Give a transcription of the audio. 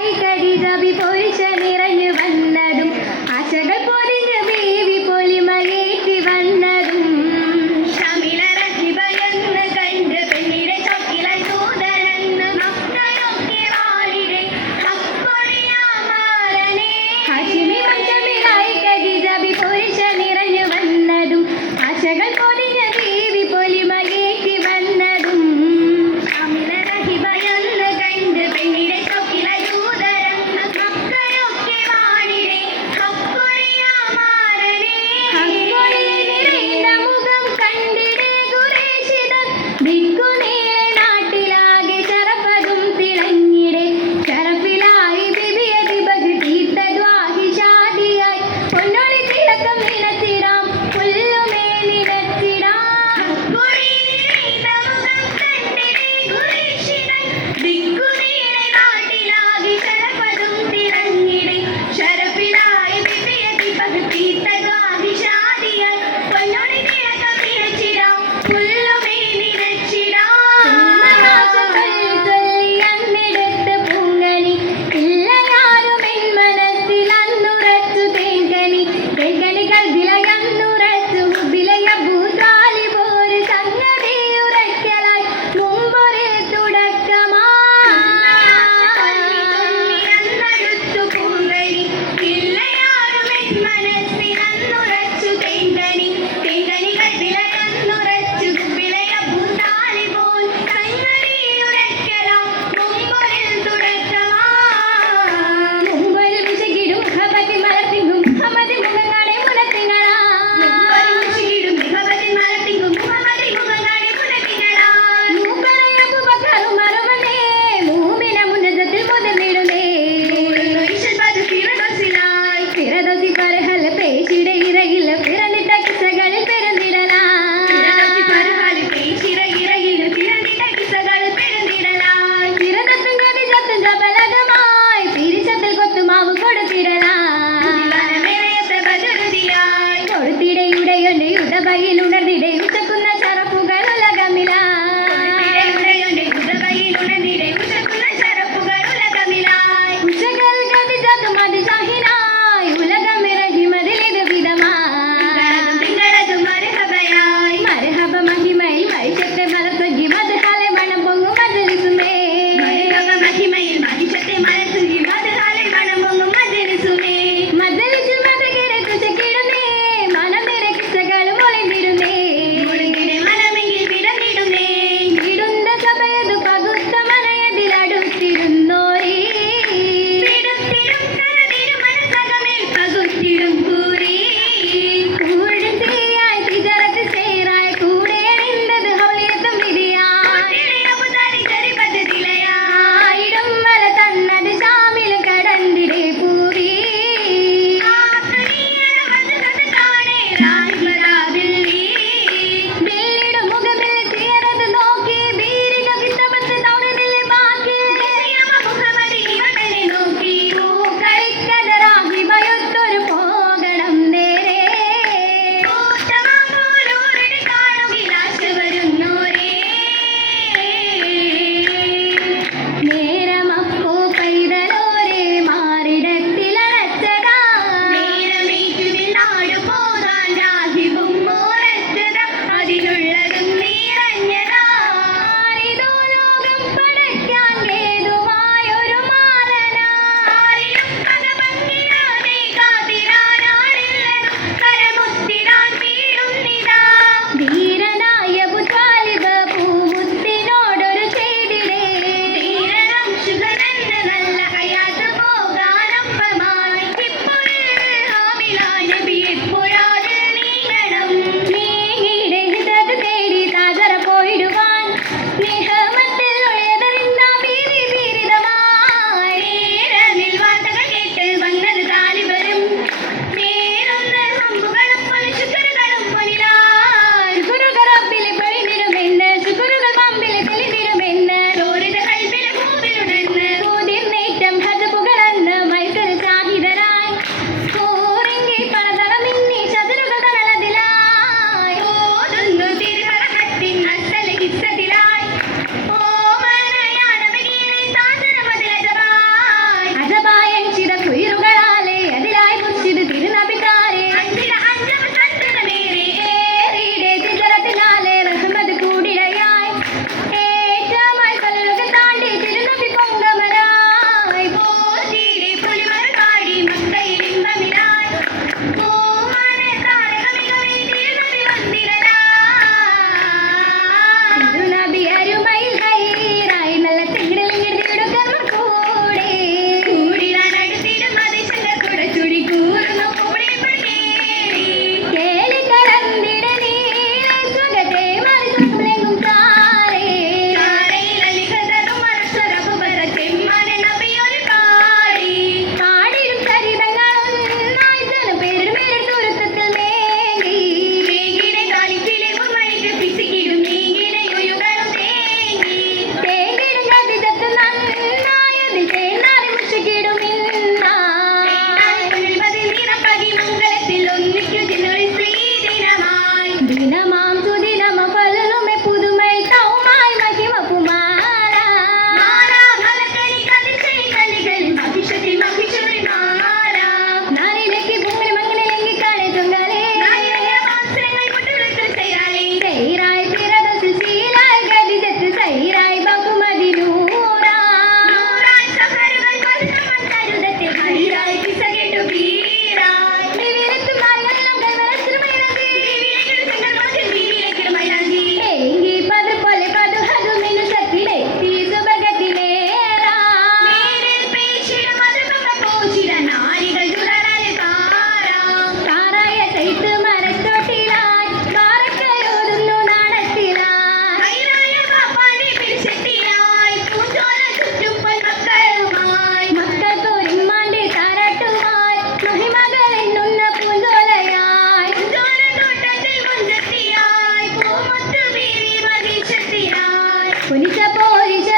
കൈകടി ജബി പൊഴിച്ച നിറഞ്ഞു വന്നതും management. 我以前